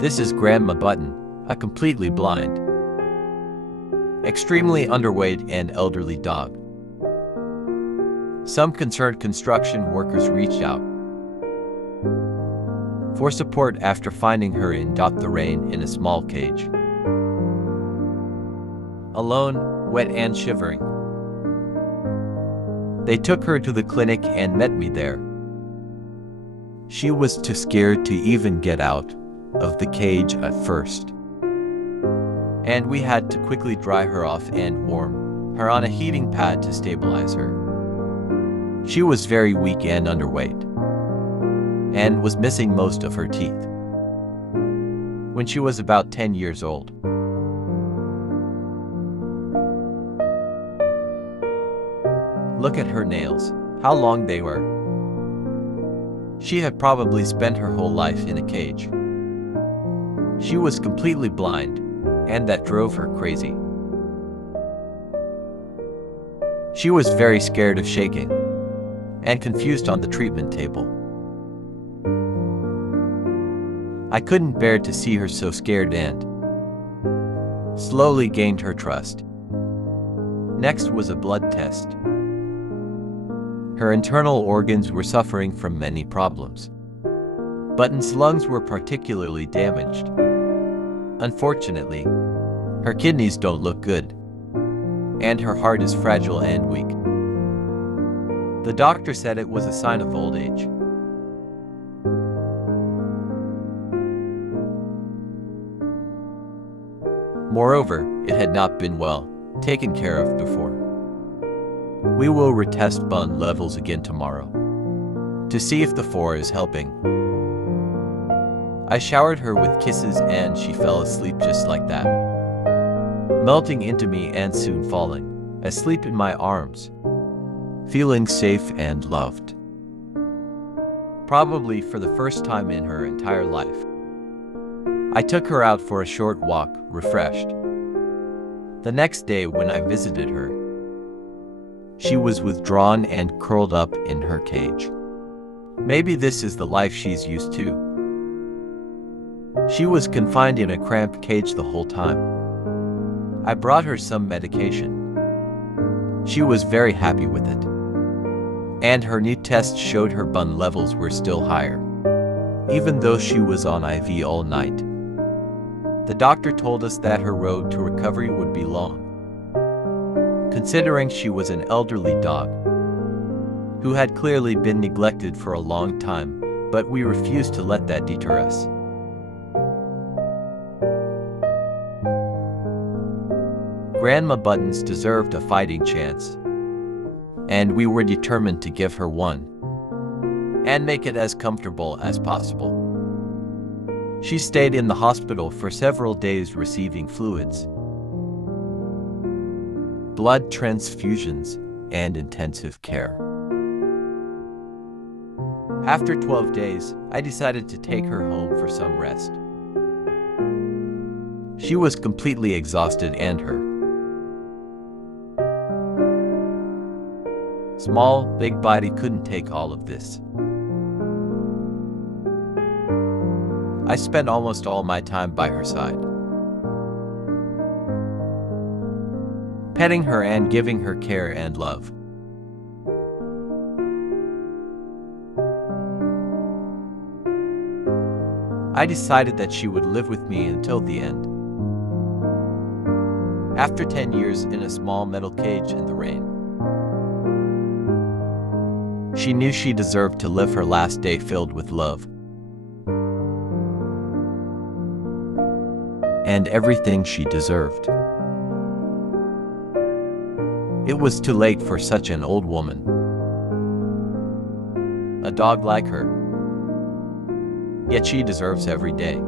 This is Grandma Button, a completely blind, extremely underweight and elderly dog. Some concerned construction workers reached out for support after finding her in the rain in a small cage. Alone, wet and shivering. They took her to the clinic and met me there. She was too scared to even get out of the cage at first, and we had to quickly dry her off and warm her on a heating pad to stabilize her. She was very weak and underweight, and was missing most of her teeth when she was about 10 years old. Look at her nails, how long they were. She had probably spent her whole life in a cage. She was completely blind, and that drove her crazy. She was very scared of shaking, and confused on the treatment table. I couldn't bear to see her so scared and slowly gained her trust. Next was a blood test. Her internal organs were suffering from many problems. Button's lungs were particularly damaged. Unfortunately, her kidneys don't look good, and her heart is fragile and weak. The doctor said it was a sign of old age. Moreover, it had not been well taken care of before. We will retest Bun levels again tomorrow to see if the 4 is helping. I showered her with kisses and she fell asleep just like that, melting into me and soon falling asleep in my arms, feeling safe and loved. Probably for the first time in her entire life. I took her out for a short walk, refreshed. The next day when I visited her, she was withdrawn and curled up in her cage. Maybe this is the life she's used to. She was confined in a cramped cage the whole time. I brought her some medication. She was very happy with it. And her new test showed her Bun levels were still higher, even though she was on IV all night. The doctor told us that her road to recovery would be long, considering she was an elderly dog who had clearly been neglected for a long time, but we refused to let that deter us. Grandma Buttons deserved a fighting chance, and we were determined to give her one and make it as comfortable as possible. She stayed in the hospital for several days receiving fluids, blood transfusions, and intensive care. After 12 days, I decided to take her home for some rest. She was completely exhausted and her small, big body couldn't take all of this. I spent almost all my time by her side, petting her and giving her care and love. I decided that she would live with me until the end. After 10 years in a small metal cage in the rain, she knew she deserved to live her last day filled with love and everything she deserved. It was too late for such an old woman, a dog like her, yet she deserves every day.